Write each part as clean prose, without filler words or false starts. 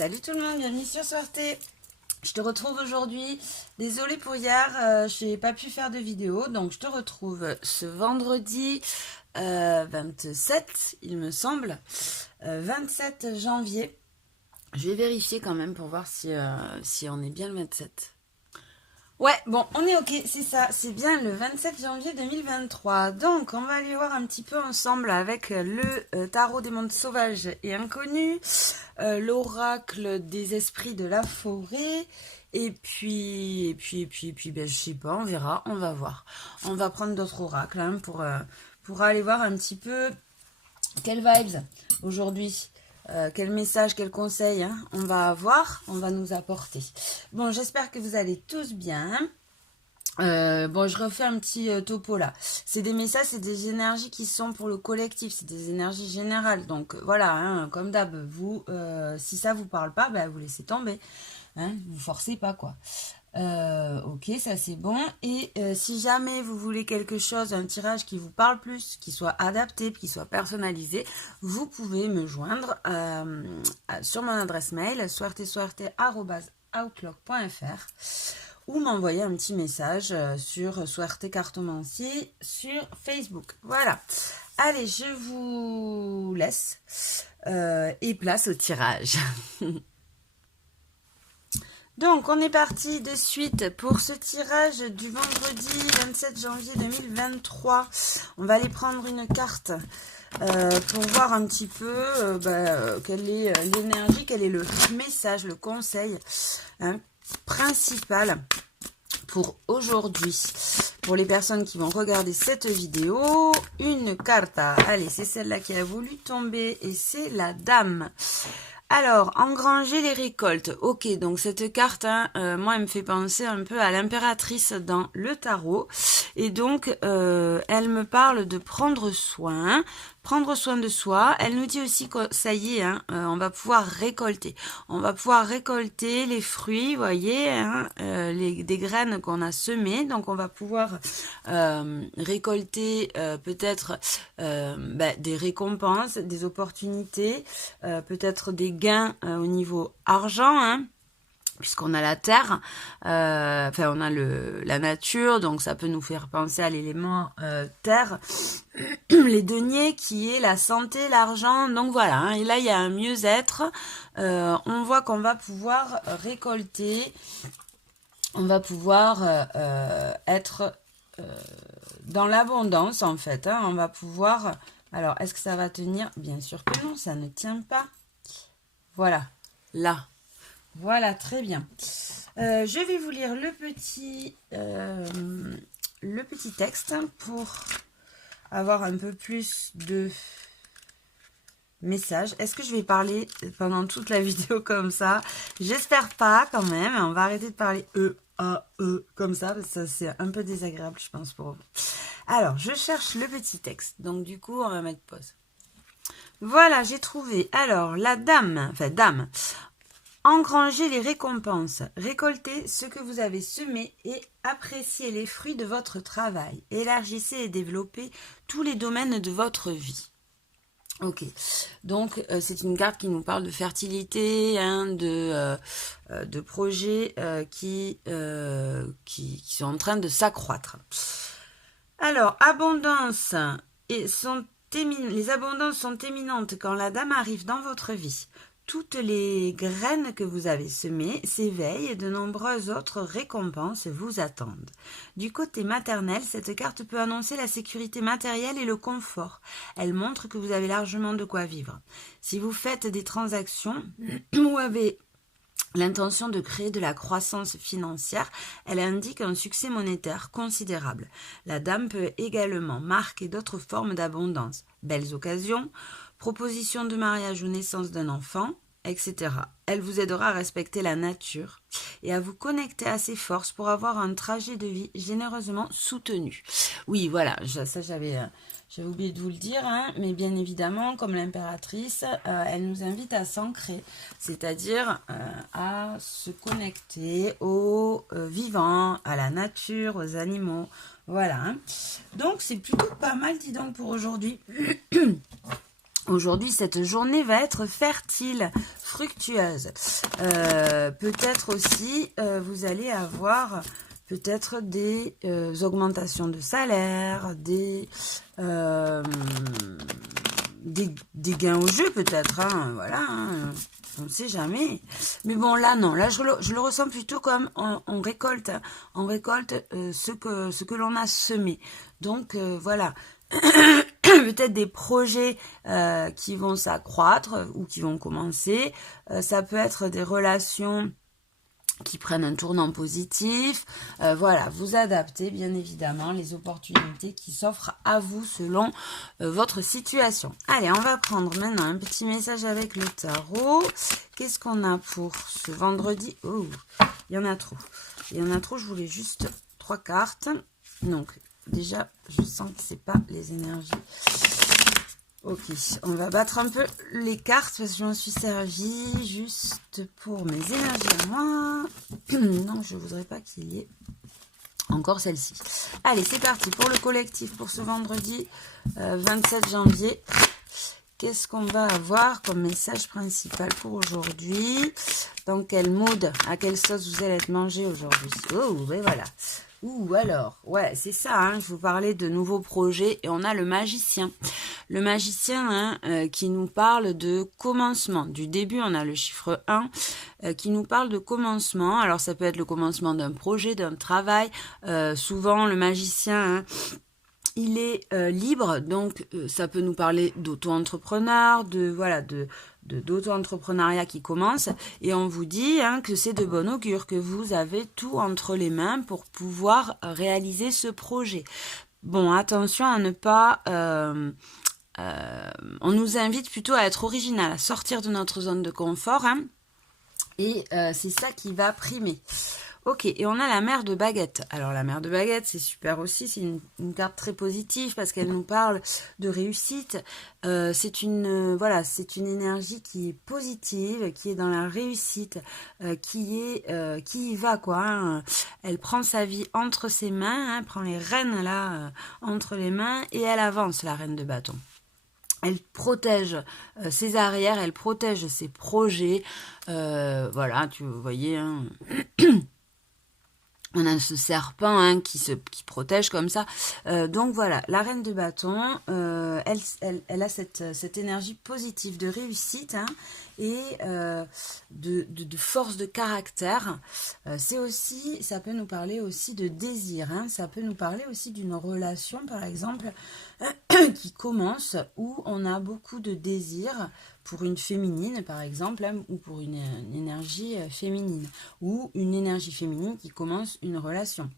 Salut tout le monde, bienvenue sur Soirté. Je te retrouve aujourd'hui. Désolée pour hier, je n'ai pas pu faire de vidéo, donc je te retrouve ce vendredi 27, il me semble, 27 janvier. Je vais vérifier quand même pour voir si on est bien le 27. Ouais, bon, on est ok, c'est ça, c'est bien le 27 janvier 2023. Donc, on va aller voir un petit peu ensemble avec le tarot des mondes sauvages et inconnus, l'oracle des esprits de la forêt, et puis, ben, je sais pas, on verra, on va voir. On va prendre d'autres oracles hein, pour aller voir un petit peu quelles vibes aujourd'hui. Quel message, quel conseil hein, on va avoir, on va nous apporter. Bon, j'espère que vous allez tous bien. Bon, je refais un petit topo là. C'est des messages, c'est des énergies qui sont pour le collectif, c'est des énergies générales. Donc voilà, hein, comme d'hab, vous, si ça vous parle pas, ben, vous laissez tomber. Hein, vous forcez pas quoi. Ok, ça c'est bon. Et si jamais vous voulez quelque chose, un tirage qui vous parle plus, qui soit adapté, qui soit personnalisé, vous pouvez me joindre sur mon adresse mail soirtesoirté@outlook.fr ou m'envoyer un petit message sur Soirté Cartomancie sur Facebook. Voilà. Allez, je vous laisse et place au tirage. Donc, on est parti de suite pour ce tirage du vendredi 27 janvier 2023. On va aller prendre une carte pour voir un petit peu quelle est l'énergie, quel est le message, le conseil hein, principal pour aujourd'hui. Pour les personnes qui vont regarder cette vidéo, une carte. Allez, c'est celle-là qui a voulu tomber et c'est la dame. Alors, engranger les récoltes. Ok, donc cette carte, hein, moi, elle me fait penser un peu à l'impératrice dans le tarot. Et donc, elle me parle de prendre soin de soi. Elle nous dit aussi que ça y est, hein, on va pouvoir récolter. On va pouvoir récolter les fruits, vous voyez, hein, des graines qu'on a semées. Donc, on va pouvoir récolter peut-être des récompenses, des opportunités, peut-être des gains au niveau argent, hein, puisqu'on a la terre, on a la nature, donc ça peut nous faire penser à l'élément terre, les deniers qui est la santé, l'argent, donc voilà, hein, et là il y a un mieux-être, on voit qu'on va pouvoir récolter, on va pouvoir être dans l'abondance en fait, hein, on va pouvoir, alors est-ce que ça va tenir? Bien sûr que non, ça ne tient pas, voilà, là. Voilà, très bien. Je vais vous lire le petit texte pour avoir un peu plus de messages. Est-ce que je vais parler pendant toute la vidéo comme ça? J'espère pas quand même. On va arrêter de parler comme ça, parce que ça c'est un peu désagréable, je pense, pour vous. Alors, je cherche le petit texte. Donc, du coup, on va mettre pause. Voilà, j'ai trouvé. Alors, la dame, engrangez les récompenses, récoltez ce que vous avez semé et appréciez les fruits de votre travail. Élargissez et développez tous les domaines de votre vie. Ok, donc c'est une carte qui nous parle de fertilité, hein, de projets qui sont en train de s'accroître. Alors, abondance les abondances sont éminentes quand la dame arrive dans votre vie. Toutes les graines que vous avez semées s'éveillent et de nombreuses autres récompenses vous attendent. Du côté maternel, cette carte peut annoncer la sécurité matérielle et le confort. Elle montre que vous avez largement de quoi vivre. Si vous faites des transactions ou avez l'intention de créer de la croissance financière, elle indique un succès monétaire considérable. La dame peut également marquer d'autres formes d'abondance, belles occasions, proposition de mariage ou naissance d'un enfant, etc. Elle vous aidera à respecter la nature et à vous connecter à ses forces pour avoir un trajet de vie généreusement soutenu. Oui, voilà, ça j'avais oublié de vous le dire, hein, mais bien évidemment, comme l'impératrice, elle nous invite à s'ancrer, c'est-à-dire à se connecter aux vivants, à la nature, aux animaux. Voilà. Hein. Donc, c'est plutôt pas mal, dis donc, pour aujourd'hui. Aujourd'hui, cette journée va être fertile, fructueuse. Peut-être aussi, vous allez avoir peut-être des augmentations de salaire, des gains au jeu peut-être, hein, voilà, hein, on ne sait jamais. Mais bon, là, non, là, je le ressens plutôt comme on récolte ce que l'on a semé. Donc, voilà. Peut-être des projets qui vont s'accroître ou qui vont commencer. Ça peut être des relations qui prennent un tournant positif. Voilà, vous adaptez bien évidemment les opportunités qui s'offrent à vous selon votre situation. Allez, on va prendre maintenant un petit message avec le tarot. Qu'est-ce qu'on a pour ce vendredi? Oh, il y en a trop. Il y en a trop, je voulais juste 3 cartes. Donc, déjà, je sens que c'est pas les énergies. Ok, on va battre un peu les cartes parce que je m'en suis servi juste pour mes énergies à moi. Non, je voudrais pas qu'il y ait encore celle-ci. Allez, c'est parti pour le collectif pour ce vendredi 27 janvier. Qu'est-ce qu'on va avoir comme message principal pour aujourd'hui? Dans quel mood, à quelle sauce vous allez être mangé aujourd'hui? Oh, ben voilà. Ouh, alors, ouais, c'est ça, hein, je vous parlais de nouveaux projets et on a le magicien. Le magicien qui nous parle de commencement. Du début, on a le chiffre 1 qui nous parle de commencement. Alors, ça peut être le commencement d'un projet, d'un travail. Souvent, le magicien... il est libre, donc ça peut nous parler d'auto-entrepreneur, d'auto-entrepreneuriat qui commence, et on vous dit que c'est de bon augure, que vous avez tout entre les mains pour pouvoir réaliser ce projet. Bon, attention à ne pas... on nous invite plutôt à être original, à sortir de notre zone de confort, et c'est ça qui va primer. Ok, et on a la mère de baguette. Alors la mère de baguette, c'est super aussi, c'est une carte très positive parce qu'elle nous parle de réussite. C'est une énergie qui est positive, qui est dans la réussite, qui y va quoi. Hein. Elle prend sa vie entre ses mains, prend les rênes là entre les mains et elle avance, la reine de bâton. Elle protège ses arrières, elle protège ses projets. Voilà, vous voyez. Hein. On a ce serpent qui protège comme ça. Donc voilà, la reine de bâton, elle a cette énergie positive de réussite et de force de caractère. Ça peut nous parler aussi de désir. Ça peut nous parler aussi d'une relation, par exemple, qui commence où on a beaucoup de désir pour une féminine, par exemple, ou pour une énergie féminine, ou une énergie féminine qui commence une relation.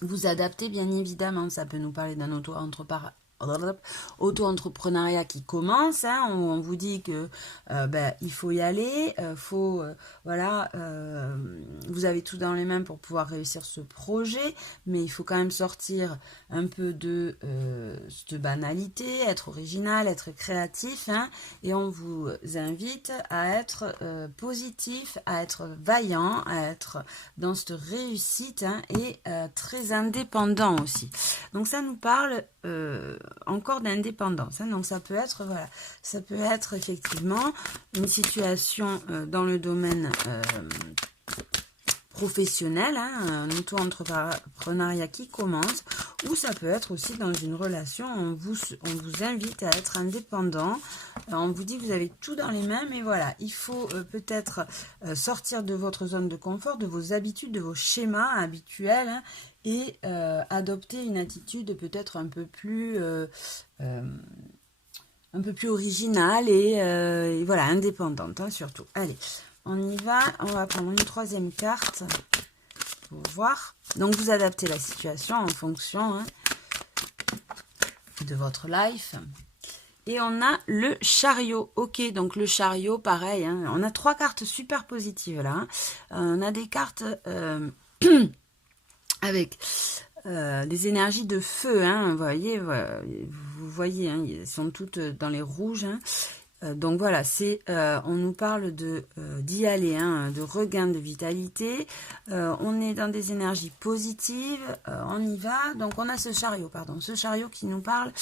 Vous adaptez, bien évidemment, ça peut nous parler d'un auto-entrepreneuriat qui commence, on vous dit que il faut y aller, vous avez tout dans les mains pour pouvoir réussir ce projet, mais il faut quand même sortir un peu de cette banalité, être original, être créatif, et on vous invite à être positif, à être vaillant, à être dans cette réussite et très indépendant aussi. Donc ça nous parle encore d'indépendance. Donc ça peut être effectivement une situation dans le domaine professionnel, un auto-entrepreneuriat qui commence, ou ça peut être aussi dans une relation, on vous invite à être indépendant, on vous dit que vous avez tout dans les mains, mais voilà, il faut peut-être sortir de votre zone de confort, de vos habitudes, de vos schémas habituels, et adopter une attitude peut-être un peu plus originale et voilà, indépendante surtout. Allez, on y va, on va prendre une troisième carte pour voir. Donc vous adaptez la situation en fonction de votre life. Et on a le chariot. Ok, donc le chariot, pareil. On a 3 cartes super positives là. On a des cartes avec des énergies de feu. Vous voyez, elles sont toutes dans les rouges. Donc voilà, on nous parle d'y aller, hein, de regain de vitalité. On est dans des énergies positives, on y va. Donc on a ce chariot qui nous parle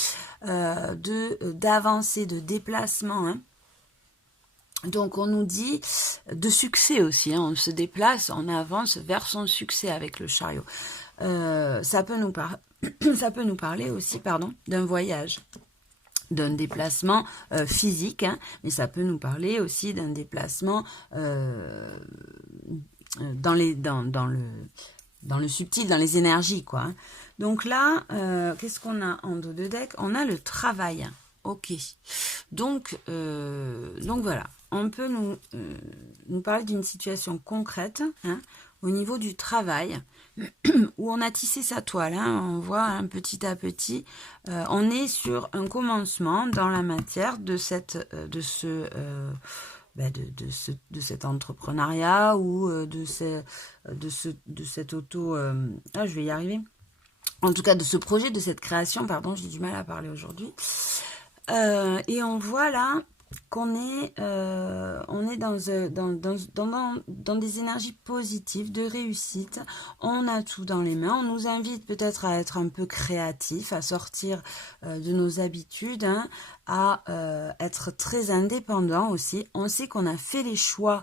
d'avancée, de déplacement, hein. Donc on nous dit de succès aussi, hein, on se déplace, on avance vers son succès avec le chariot. Ça peut nous parler aussi, d'un voyage, d'un déplacement physique, hein, mais ça peut nous parler aussi d'un déplacement dans le subtil, dans les énergies, quoi, hein. Donc là, qu'est-ce qu'on a en dos de deck? On a le travail. Ok. Donc voilà. On peut nous parler d'une situation concrète, hein, au niveau du travail, où on a tissé sa toile, hein, on voit, hein, petit à petit, on est sur un commencement dans la matière de cet entrepreneuriat ou de cette auto... je vais y arriver. En tout cas, de ce projet, de cette création, pardon, j'ai du mal à parler aujourd'hui. Et on voit là qu'on est dans des énergies positives, de réussite. On a tout dans les mains. On nous invite peut-être à être un peu créatif, à sortir de nos habitudes, hein, à être très indépendant aussi. On sait qu'on a fait les choix,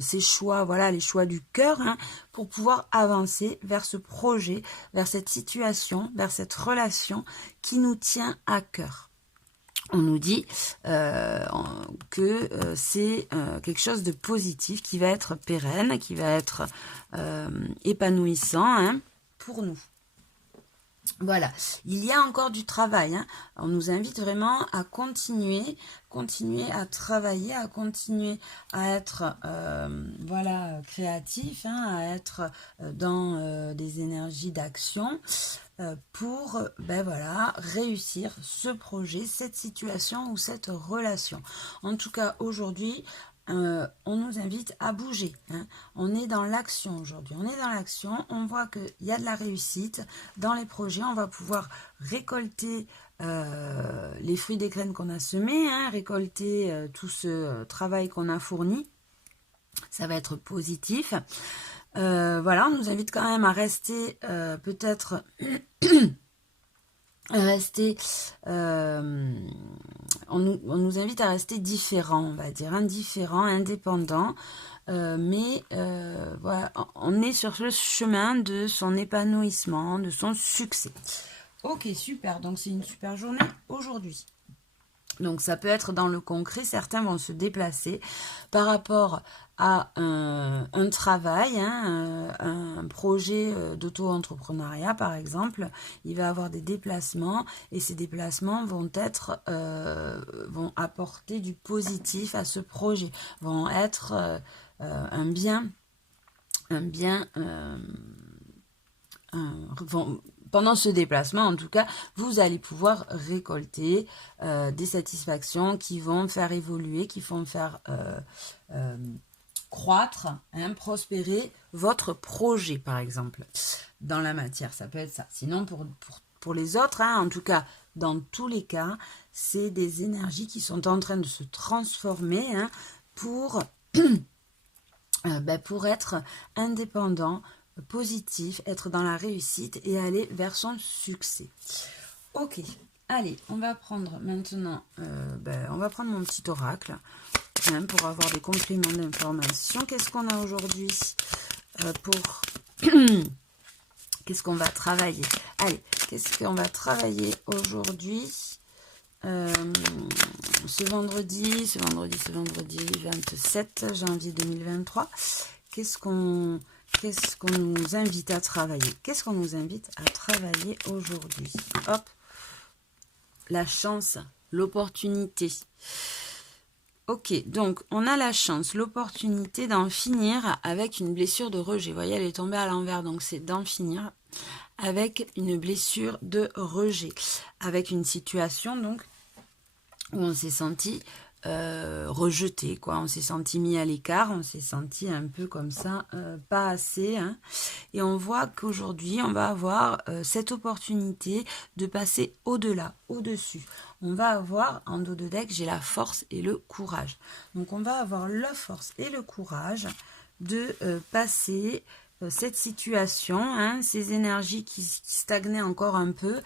ces choix, voilà, les choix du cœur, hein, pour pouvoir avancer vers ce projet, vers cette situation, vers cette relation qui nous tient à cœur. On nous dit que c'est quelque chose de positif qui va être pérenne, qui va être épanouissant, hein, pour nous. Voilà, il y a encore du travail, hein. On nous invite vraiment à continuer à travailler, à continuer à être créatif, hein, à être dans des énergies d'action pour réussir ce projet, cette situation ou cette relation. En tout cas, aujourd'hui, on nous invite à bouger, hein. On est dans l'action aujourd'hui, on voit qu'il y a de la réussite dans les projets, on va pouvoir récolter les fruits des graines qu'on a semées, hein, récolter tout ce travail qu'on a fourni, ça va être positif. On nous invite quand même à rester peut-être... on nous invite à rester différent, on va dire, indifférent, indépendant, mais on est sur le chemin de son épanouissement, de son succès. Ok, super, donc c'est une super journée aujourd'hui. Donc ça peut être dans le concret, certains vont se déplacer par rapport à un travail, hein, un projet d'auto-entrepreneuriat par exemple. Il va avoir des déplacements et ces déplacements vont apporter du positif à ce projet, vont être pendant ce déplacement, en tout cas, vous allez pouvoir récolter des satisfactions qui vont faire évoluer, qui vont faire croître, hein, prospérer votre projet, par exemple, dans la matière. Ça peut être ça. Sinon, pour les autres, hein, en tout cas, dans tous les cas, c'est des énergies qui sont en train de se transformer, hein, pour être indépendant, positif, être dans la réussite et aller vers son succès. Ok, allez, on va prendre maintenant, on va prendre mon petit oracle, hein, pour avoir des compléments d'information. Qu'est-ce qu'on a aujourd'hui qu'est-ce qu'on va travailler? Allez, qu'est-ce qu'on va travailler aujourd'hui, ce vendredi 27 janvier 2023. Qu'est-ce qu'on nous invite à travailler? Qu'est-ce qu'on nous invite à travailler aujourd'hui? Hop, la chance, l'opportunité. Ok, donc on a la chance, l'opportunité d'en finir avec une blessure de rejet. Vous voyez, elle est tombée à l'envers, donc c'est d'en finir avec une blessure de rejet, avec une situation donc où on s'est senti rejeté, quoi. On s'est senti mis à l'écart, on s'est senti un peu comme ça, pas assez. Hein. Et on voit qu'aujourd'hui, on va avoir cette opportunité de passer au-delà, au-dessus. On va avoir, en dos de deck, j'ai la force et le courage. Donc, on va avoir la force et le courage de passer cette situation, hein, ces énergies qui stagnaient encore un peu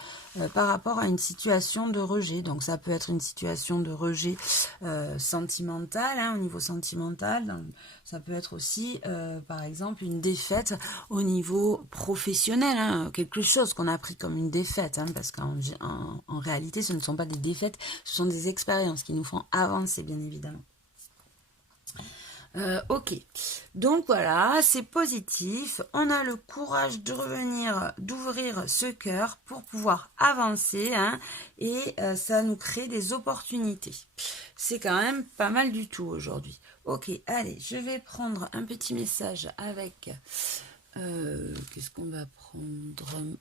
par rapport à une situation de rejet. Donc ça peut être une situation de rejet sentimental, hein, au niveau sentimental. Ça peut être aussi, par exemple, une défaite au niveau professionnel, hein, quelque chose qu'on a pris comme une défaite, hein, parce qu'en réalité, ce ne sont pas des défaites, ce sont des expériences qui nous font avancer, bien évidemment. Ok, donc voilà, c'est positif. On a le courage de revenir, d'ouvrir ce cœur pour pouvoir avancer, hein, et ça nous crée des opportunités. C'est quand même pas mal du tout aujourd'hui. Ok, allez, je vais prendre un petit message avec... qu'est-ce qu'on va prendre?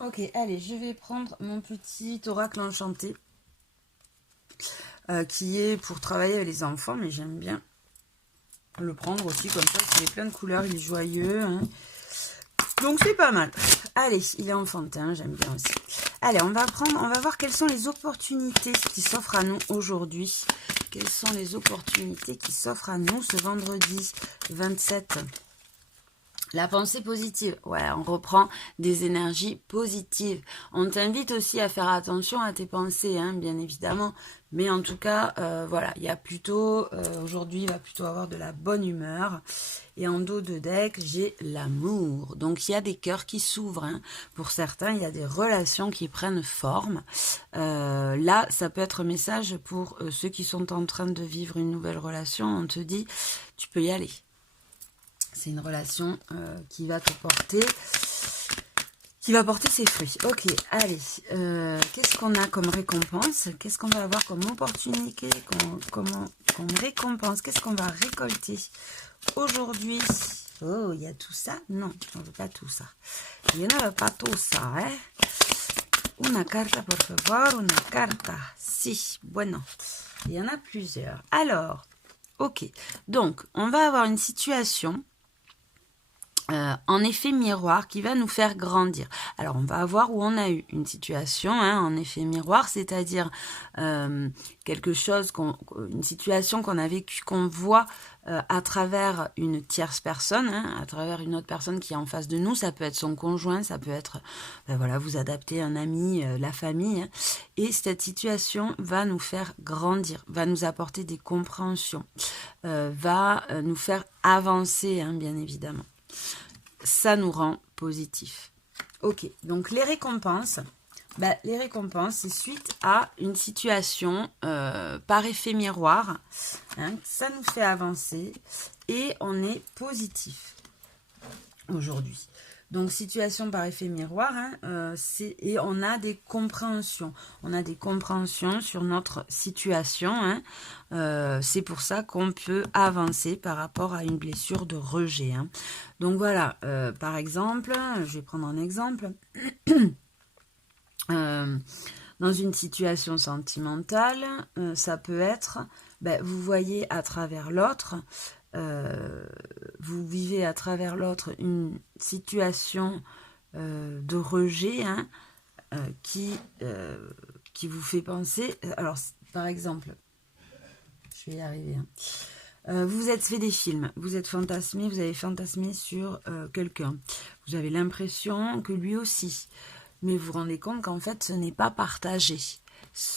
Ok, allez, je vais prendre mon petit oracle enchanté. Qui est pour travailler avec les enfants, mais j'aime bien le prendre aussi comme ça, il est plein de couleurs, il est joyeux, hein. Donc c'est pas mal. Allez, il est enfantin, j'aime bien aussi. Allez, on va voir quelles sont les opportunités qui s'offrent à nous aujourd'hui. Quelles sont les opportunités qui s'offrent à nous ce vendredi 27 ? La pensée positive, ouais, on reprend des énergies positives. On t'invite aussi à faire attention à tes pensées, hein, bien évidemment. Mais en tout cas, voilà, il y a plutôt, aujourd'hui, il va plutôt avoir de la bonne humeur. Et en dos de deck, j'ai l'amour. Donc, il y a des cœurs qui s'ouvrent. Hein. Pour certains, il y a des relations qui prennent forme. Là, ça peut être un message pour ceux qui sont en train de vivre une nouvelle relation. On te dit, tu peux y aller. C'est une relation qui va te porter, qui va porter ses fruits. Ok, allez, qu'est-ce qu'on a comme récompense? Qu'est-ce qu'on va avoir comme opportunité, comme récompense? Qu'est-ce qu'on va récolter aujourd'hui? Oh, il y a tout ça? Non, on ne veut pas tout ça. Il n'y en a pas tout ça, hein? Una carta, por favor, una carta. Si, bueno. Il y en a plusieurs. Alors, ok, donc, on va avoir une situation... en effet miroir qui va nous faire grandir. Alors on va avoir où on a eu une situation, hein, en effet miroir, c'est-à-dire quelque chose, une situation qu'on a vécue, qu'on voit à travers une tierce personne, hein, à travers une autre personne qui est en face de nous. Ça peut être son conjoint, ça peut être, voilà, vous adaptez un ami, la famille, hein, et cette situation va nous faire grandir, va nous apporter des compréhensions, va nous faire avancer, hein, bien évidemment. Ça nous rend positif. Ok, donc les récompenses, c'est suite à une situation par effet miroir, hein, ça nous fait avancer et on est positif aujourd'hui. Donc, situation par effet miroir, hein, et on a des compréhensions. On a des compréhensions sur notre situation. Hein. C'est pour ça qu'on peut avancer par rapport à une blessure de rejet. Hein. Donc, voilà, par exemple, je vais prendre un exemple. Dans une situation sentimentale, ça peut être, vous voyez à travers l'autre, vous vivez à travers l'autre une situation de rejet, hein, qui vous fait penser... Alors, par exemple, je vais y arriver. Hein. Vous êtes fait des films, vous êtes fantasmé, vous avez fantasmé sur quelqu'un. Vous avez l'impression que lui aussi... Mais vous vous rendez compte qu'en fait, ce n'est pas partagé.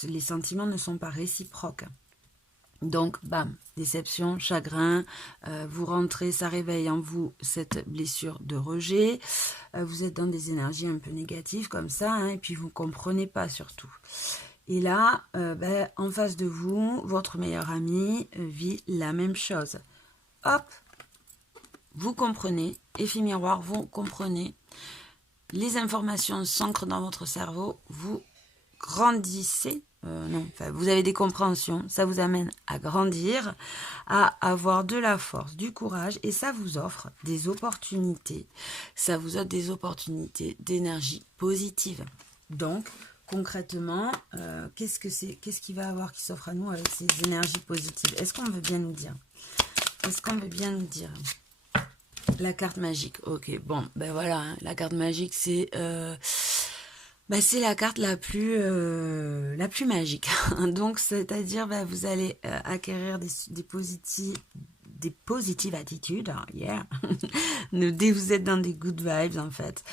Les sentiments ne sont pas réciproques. Donc, bam, déception, chagrin, vous rentrez, ça réveille en vous cette blessure de rejet. Vous êtes dans des énergies un peu négatives comme ça, hein, et puis vous ne comprenez pas surtout. Et là, en face de vous, votre meilleur ami vit la même chose. Hop, vous comprenez, effet miroir, vous comprenez. Les informations s'ancrent dans votre cerveau, vous grandissez, vous avez des compréhensions, ça vous amène à grandir, à avoir de la force, du courage, et ça vous offre des opportunités, ça vous offre des opportunités d'énergie positive. Donc, concrètement, qu'est-ce qu'il va avoir qui s'offre à nous avec ces énergies positives? Est-ce qu'on veut bien nous dire? Est-ce qu'on veut bien nous dire? La carte magique. Ok, bon, ben voilà, hein, la carte magique, c'est la carte la plus magique. Donc, c'est-à-dire, vous allez acquérir des positives attitudes, yeah. Dès que vous êtes dans des good vibes, en fait,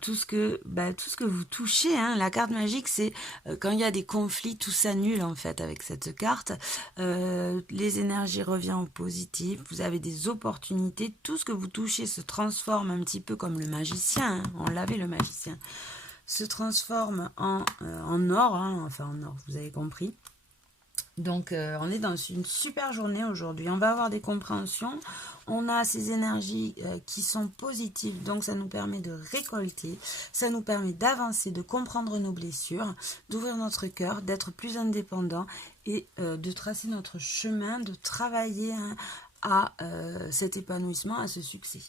tout ce que vous touchez, hein, la carte magique, c'est quand il y a des conflits, tout s'annule en fait avec cette carte. Les énergies reviennent au positif. Vous avez des opportunités. Tout ce que vous touchez se transforme un petit peu comme le magicien. Hein, on l'avait le magicien. Se transforme en or, hein, enfin en or, vous avez compris. Donc, on est dans une super journée aujourd'hui. On va avoir des compréhensions. On a ces énergies qui sont positives. Donc, ça nous permet de récolter. Ça nous permet d'avancer, de comprendre nos blessures, d'ouvrir notre cœur, d'être plus indépendant et de tracer notre chemin, de travailler à cet épanouissement, à ce succès.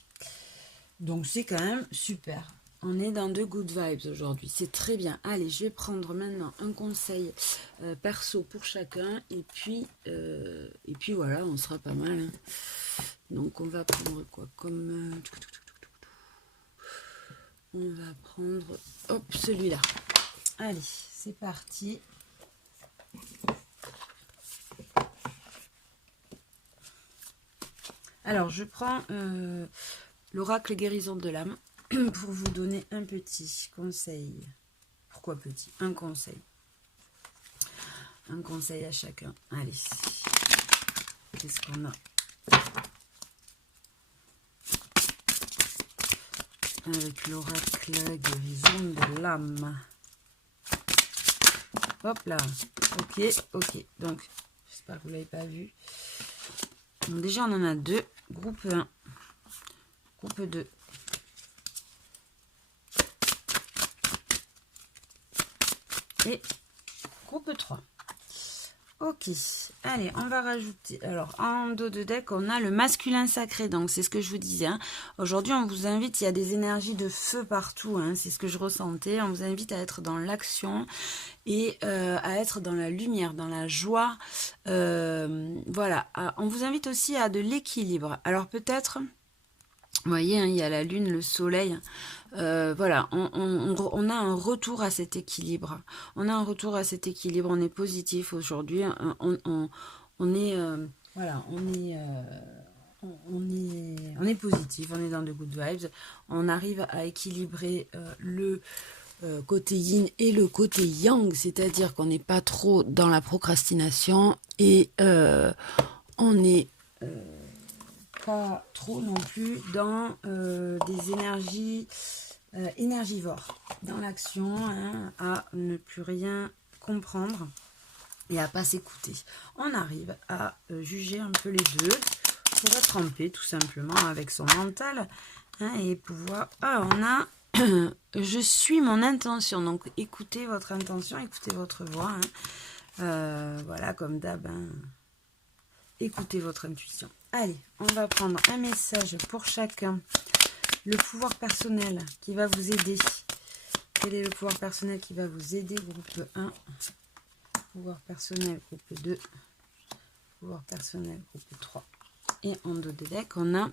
Donc, c'est quand même super. On est dans de good vibes aujourd'hui, c'est très bien. Allez, je vais prendre maintenant un conseil perso pour chacun et puis voilà, on sera pas mal. Hein. Donc on va prendre quoi comme on va prendre celui-là. Allez, c'est parti. Alors je prends l'oracle guérison de l'âme. Pour vous donner un petit conseil. Pourquoi petit? Un conseil. Un conseil à chacun. Allez. Qu'est-ce qu'on a? Avec l'oracle guérison de l'âme. Hop là. Ok, ok. Donc, j'espère que vous ne l'avez pas vu. Donc, déjà, on en a deux. Groupe 1. Groupe 2. Et groupe 3. Ok, allez, on va rajouter. Alors, en dos de deck, on a le masculin sacré. Donc, c'est ce que je vous disais. Hein. Aujourd'hui, on vous invite, il y a des énergies de feu partout. Hein, c'est ce que je ressentais. On vous invite à être dans l'action et à être dans la lumière, dans la joie. Voilà, on vous invite aussi à de l'équilibre. Alors, peut-être... Vous voyez, hein, il y a la lune, le soleil. Voilà, on a un retour à cet équilibre. On a un retour à cet équilibre. On est positif aujourd'hui. On est, voilà, on est positif. On est dans de good vibes. On arrive à équilibrer le côté yin et le côté yang, c'est-à-dire qu'on n'est pas trop dans la procrastination et on est pas trop non plus dans des énergies énergivores, dans l'action, hein, à ne plus rien comprendre et à pas s'écouter. On arrive à juger un peu les deux pour être en paix tout simplement avec son mental, hein, et pouvoir... Ah, on a je suis mon intention, donc écoutez votre intention, écoutez votre voix, hein. Voilà, comme d'hab, hein. Écoutez votre intuition. Allez, on va prendre un message pour chacun. Le pouvoir personnel qui va vous aider. Quel est le pouvoir personnel qui va vous aider? Groupe 1, pouvoir personnel, groupe 2, pouvoir personnel, groupe 3. Et en dos de deck, on a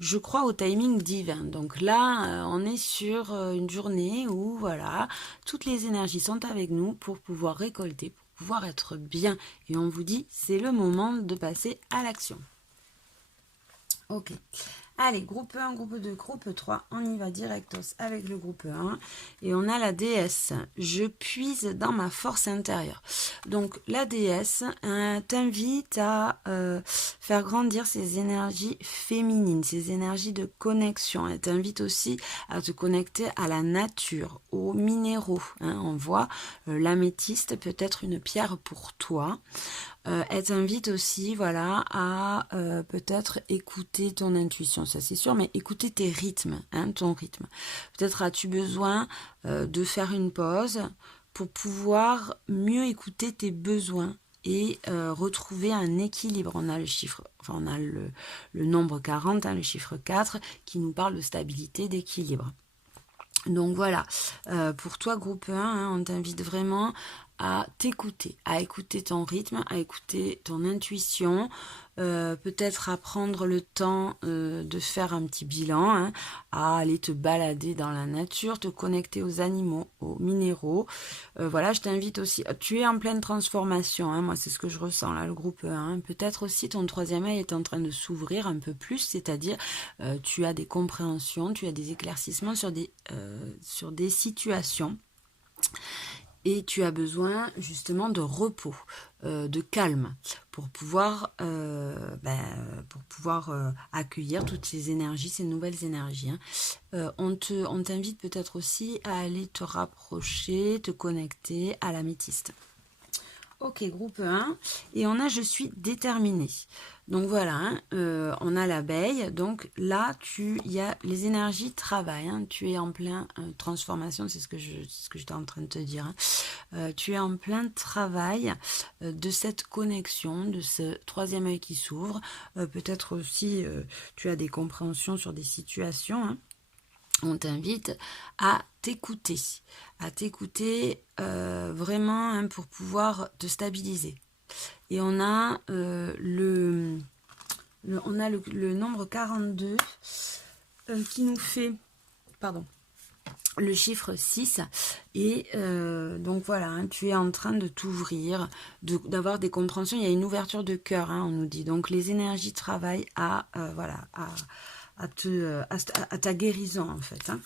je crois au timing divin. Donc là, on est sur une journée où, voilà, toutes les énergies sont avec nous pour pouvoir récolter, pour pouvoir être bien. Et on vous dit, c'est le moment de passer à l'action. Ok. Allez, groupe 1, groupe 2, groupe 3, on y va directos avec le groupe 1. Et on a la déesse. Je puise dans ma force intérieure. Donc, la déesse t'invite à faire grandir ces énergies féminines, ces énergies de connexion. Elle t'invite aussi à te connecter à la nature, aux minéraux. Hein. On voit l'améthyste peut être une pierre pour toi. Elle t'invite aussi, voilà, à peut-être écouter ton intuition, ça c'est sûr, mais écouter tes rythmes, hein, ton rythme. Peut-être as-tu besoin de faire une pause pour pouvoir mieux écouter tes besoins et retrouver un équilibre. On a le chiffre, enfin on a le nombre 40, hein, le chiffre 4, qui nous parle de stabilité, d'équilibre. Donc voilà, pour toi groupe 1, hein, on t'invite vraiment à t'écouter, à écouter ton rythme, à écouter ton intuition, peut-être à prendre le temps de faire un petit bilan, hein, à aller te balader dans la nature, te connecter aux animaux, aux minéraux. Voilà, je t'invite aussi, tu es en pleine transformation, hein, moi c'est ce que je ressens là, le groupe 1. Peut-être aussi ton troisième œil est en train de s'ouvrir un peu plus, c'est-à-dire tu as des compréhensions, tu as des éclaircissements sur des situations. Et tu as besoin justement de repos, de calme, pour pouvoir, accueillir toutes ces énergies, ces nouvelles énergies. Hein. On t'invite peut-être aussi à aller te rapprocher, te connecter à l'améthyste. Ok, groupe 1. Et on a je suis déterminée. Donc voilà, hein, on a l'abeille. Donc là, il y a les énergies travail. Hein, tu es en plein transformation, c'est ce que j'étais en train de te dire. Hein. Tu es en plein travail de cette connexion, de ce troisième œil qui s'ouvre. Peut-être aussi, tu as des compréhensions sur des situations. Hein. On t'invite à t'écouter vraiment, hein, pour pouvoir te stabiliser. Et on a le nombre 42 qui nous fait, pardon, le chiffre 6 et donc voilà, hein, tu es en train de t'ouvrir, d'avoir des compréhensions, il y a une ouverture de cœur, hein, on nous dit, donc les énergies travaillent à ta guérison en fait. Hein.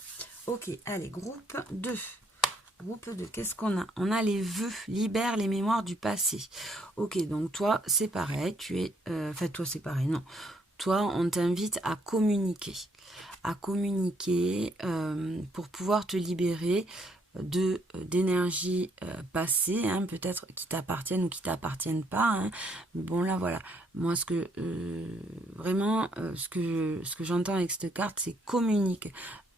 Ok, allez, groupe 2. Groupe 2, qu'est-ce qu'on a? On a les vœux, libère les mémoires du passé. Ok, donc toi, c'est pareil, toi, c'est pareil, non. Toi, on t'invite à communiquer. Pour pouvoir te libérer d'énergie passée, hein, peut-être qui t'appartiennent ou qui t'appartiennent pas. Hein. Bon là voilà, moi ce que j'entends avec cette carte, c'est communique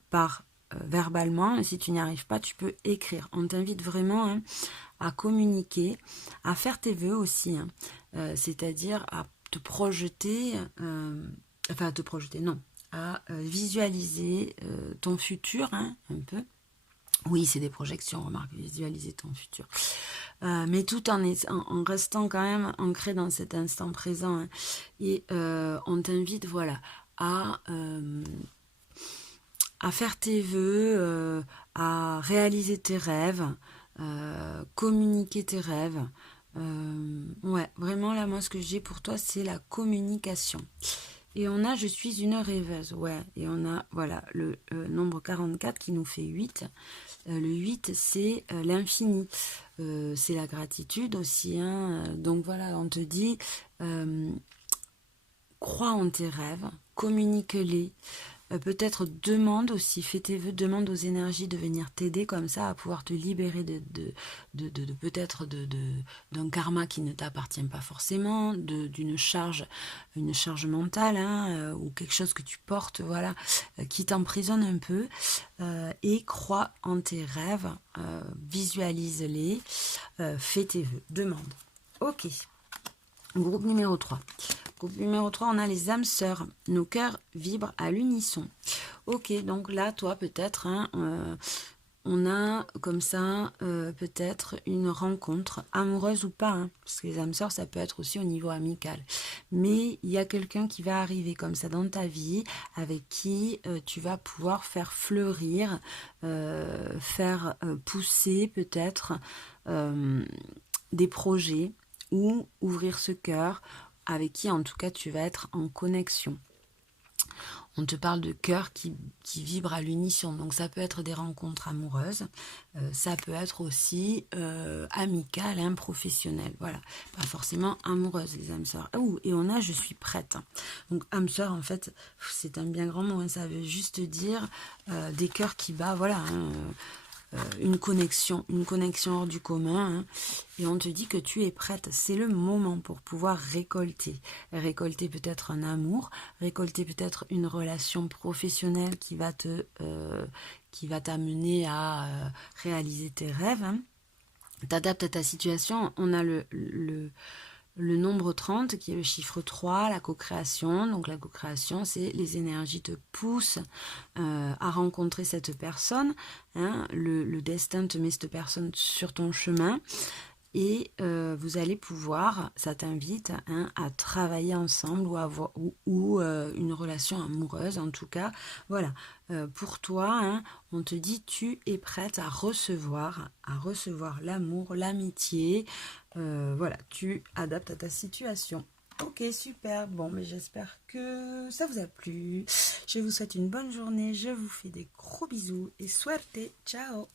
par verbalement, et si tu n'y arrives pas, tu peux écrire. On t'invite vraiment, hein, à communiquer, à faire tes vœux aussi, hein, c'est-à-dire à te projeter, à visualiser ton futur, hein, un peu. Oui, c'est des projections, remarque, visualiser ton futur. Mais tout en restant quand même ancré dans cet instant présent. Hein. Et on t'invite, voilà, à faire tes vœux, à réaliser tes rêves, communiquer tes rêves. Ouais, vraiment là, moi, ce que j'ai pour toi, c'est la communication. Et on a je suis une rêveuse, ouais. Et on a, voilà, le nombre 44 qui nous fait 8. Le 8, c'est l'infini. C'est la gratitude aussi. Hein. Donc voilà, on te dit, crois en tes rêves, communique-les. Peut-être demande aussi, fais tes vœux, demande aux énergies de venir t'aider comme ça à pouvoir te libérer peut-être d'un karma qui ne t'appartient pas forcément, d'une charge, une charge mentale, hein, ou quelque chose que tu portes, voilà, qui t'emprisonne un peu, et crois en tes rêves, visualise-les, fais tes vœux, demande. Ok. Groupe numéro 3. Groupe numéro 3, on a les âmes sœurs. Nos cœurs vibrent à l'unisson. Ok, donc là, toi, peut-être, hein, on a comme ça, peut-être une rencontre amoureuse ou pas. Hein, parce que les âmes sœurs, ça peut être aussi au niveau amical. Mais il y a quelqu'un qui va arriver comme ça dans ta vie, avec qui tu vas pouvoir faire fleurir, faire pousser peut-être des projets, ou ouvrir ce cœur avec qui en tout cas tu vas être en connexion. On te parle de cœur qui vibre à l'unisson, donc ça peut être des rencontres amoureuses, ça peut être aussi amicales, hein, professionnelles, voilà, pas forcément amoureuses les âmes sœurs. Et on a je suis prête. Donc âme sœur en fait c'est un bien grand mot, hein, ça veut juste dire des cœurs qui battent, voilà. Hein, une connexion hors du commun, hein, et on te dit que tu es prête, c'est le moment pour pouvoir récolter peut-être un amour, récolter peut-être une relation professionnelle qui va t'amener à réaliser tes rêves, hein. T'adaptes à ta situation, on a le nombre 30 qui est le chiffre 3, la co-création. Donc la co-création, c'est les énergies te poussent à rencontrer cette personne. Hein, le destin te met cette personne sur ton chemin. Et vous allez pouvoir, ça t'invite à travailler ensemble ou avoir une relation amoureuse en tout cas. Voilà, pour toi, on te dit tu es prête à recevoir l'amour, l'amitié. Voilà, tu adaptes à ta situation. Ok, super. Bon, mais j'espère que ça vous a plu. Je vous souhaite une bonne journée. Je vous fais des gros bisous et suerte. Ciao.